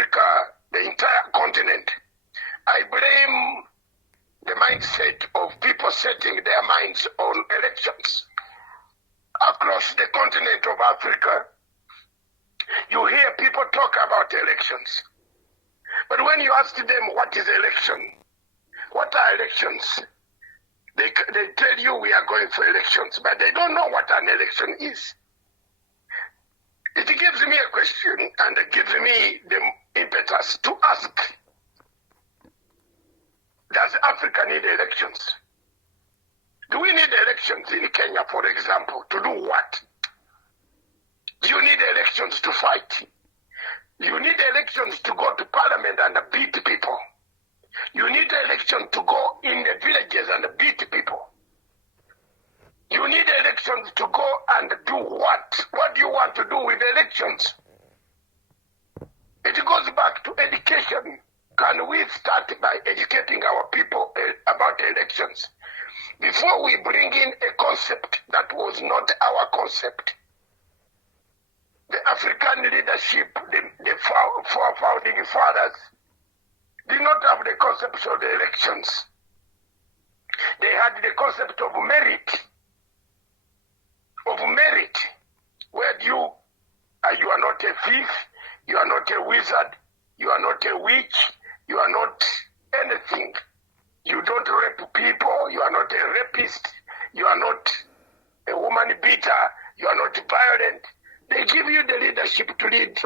Africa, the entire continent. I blame the mindset of people setting their minds on elections. Across the continent of Africa, you hear people talk about elections. But when you ask them what is election, what are elections, they tell you we are going for elections, but they don't know what an election is. It gives me a question and it gives me the impetus to ask, does Africa need elections? Do we need elections in Kenya, for example, to do what? Do you need elections to fight? You need elections to go to parliament and beat people. You need elections to go in the villages and beat people. You need elections to go and do what? What do you want to do with elections? It goes back to education. Can we start by educating our people about elections? Before we bring in a concept that was not our concept. The African leadership, the four founding fathers, did not have the concept of the elections. They had the concept of merit. Where you are not a thief, you are not a wizard, you are not a witch, you are not anything. You don't rape people, you are not a rapist, you are not a woman beater, you are not violent. They give you the leadership to lead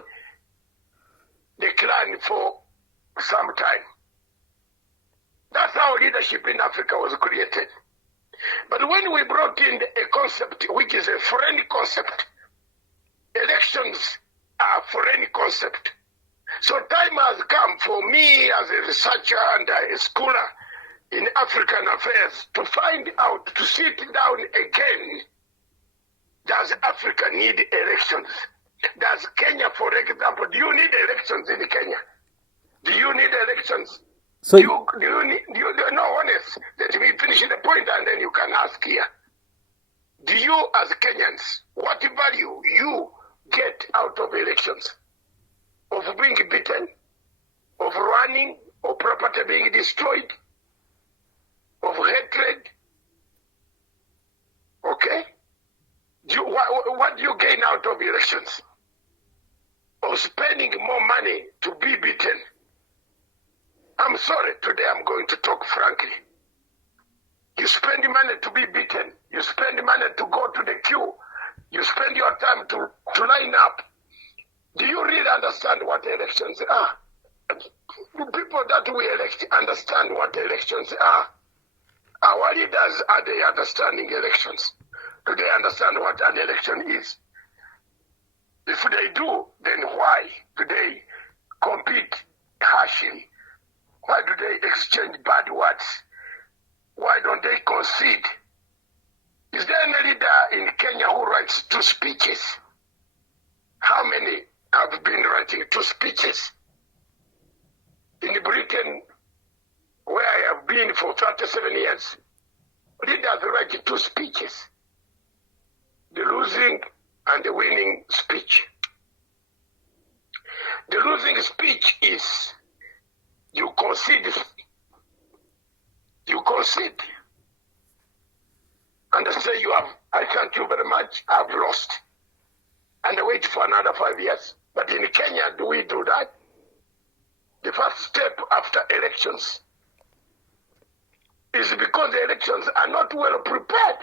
the clan for some time. That's how leadership in Africa was created. But when we brought in a concept which is a foreign concept, elections are a foreign concept. So time has come for me as a researcher and a scholar in African affairs to find out, to sit down again, does Africa need elections? Does Kenya, for example, do you need elections in Kenya? Do you need elections? So do you need, no, honest, let me finish the point and then you can ask here. Do you as Kenyans, what value you get out of elections? Of being beaten, of running, of property being destroyed, of hatred? Okay? What do you gain out of elections? Of spending more money to be beaten? I'm sorry, today I'm going to talk frankly. You spend money to be beaten. You spend money to go to the queue. You spend your time to line up. Do you really understand what elections are? The people that we elect understand what elections are. Our leaders, are they understanding elections? Do they understand what an election is? If they do, then why do they compete harshly? Why do they exchange bad words? Why don't they concede? Is there any leader in Kenya who writes 2 speeches? How many have been writing 2 speeches? In Britain, where I have been for 37 years, leaders write 2 speeches. The losing and the winning speech. The losing speech is you concede and say I thank you very much, I've lost, and I wait for another 5 years. But in Kenya, do we do that? The first step after elections is because the elections are not well prepared.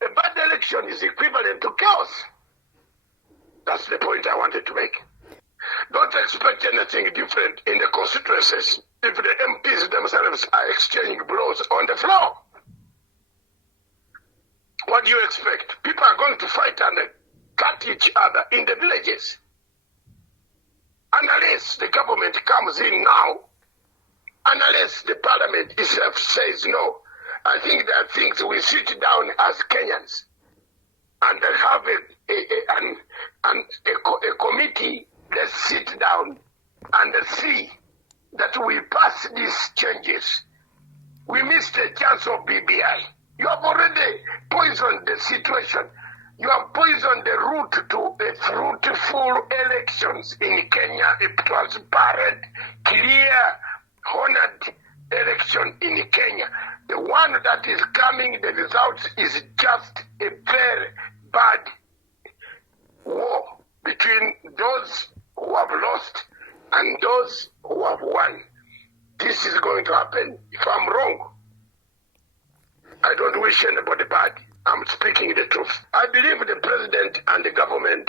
A bad election is equivalent to chaos. That's the point I wanted to make. Don't expect anything different in the constituencies if the MPs themselves are exchanging blows on the floor. What do you expect? People are going to fight and cut each other in the villages. Unless the government comes in now, unless the parliament itself says no, I think there are things we sit down as Kenyans and have a committee. Let's sit down and see that we pass these changes. We missed a chance of BBI. You have already poisoned the situation. You have poisoned the route to a fruitful elections in Kenya, a transparent, clear, honored election in Kenya. The one that is coming, the results is just a very bad war between those who have lost and those who have won. This is going to happen. If I'm wrong, I don't wish anybody bad. I'm speaking the truth. I believe the president and the government,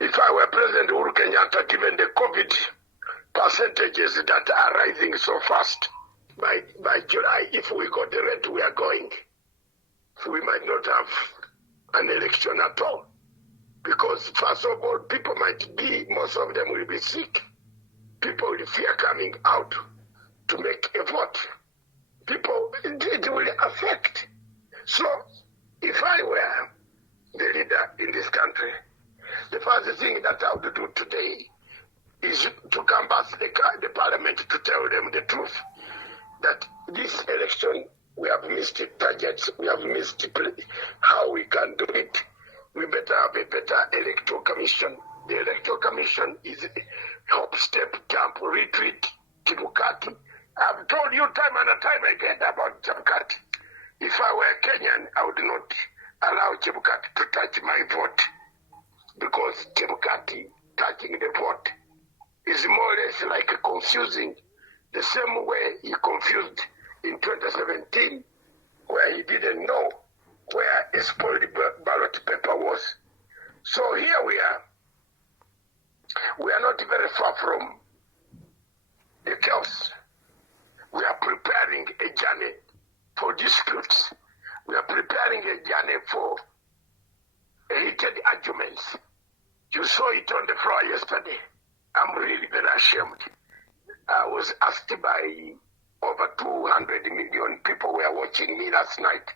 if I were President Uhuru Kenyatta, given the COVID percentages that are rising so fast, by July, if we got the rate we are going, we might not have an election at all. Because first of all, people might be, most of them will be sick. People will fear coming out to make a vote. People, it will affect. So, if I were the leader in this country, the first thing that I would do today is to canvass the parliament to tell them the truth. That this election, we have missed targets, we have missed how we can do it. We better have a better electoral commission. The electoral commission is hop, step, jump, retreat, Chebukati. I've told you time and time again about Chebukati. If I were Kenyan, I would not allow Chebukati to touch my vote. Because Chebukati touching the vote is more or less like confusing the same way he confused in 2017, where he didn't know where a spoiled ballot paper was. So here we are. We are not very far from the chaos. We are preparing a journey for disputes. We are preparing a journey for heated arguments. You saw it on the floor yesterday. I'm really very ashamed. I was asked by over 200 million people were watching me last night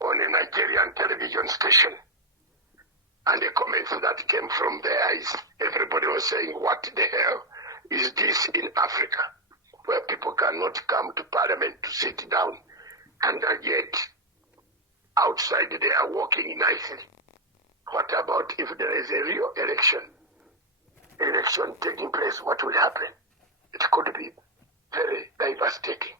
on a Nigerian television station. And the comments that came from there is everybody was saying, what the hell is this in Africa, where people cannot come to parliament to sit down and yet outside they are walking nicely. What about if there is a real election taking place? What will happen? It could be very devastating.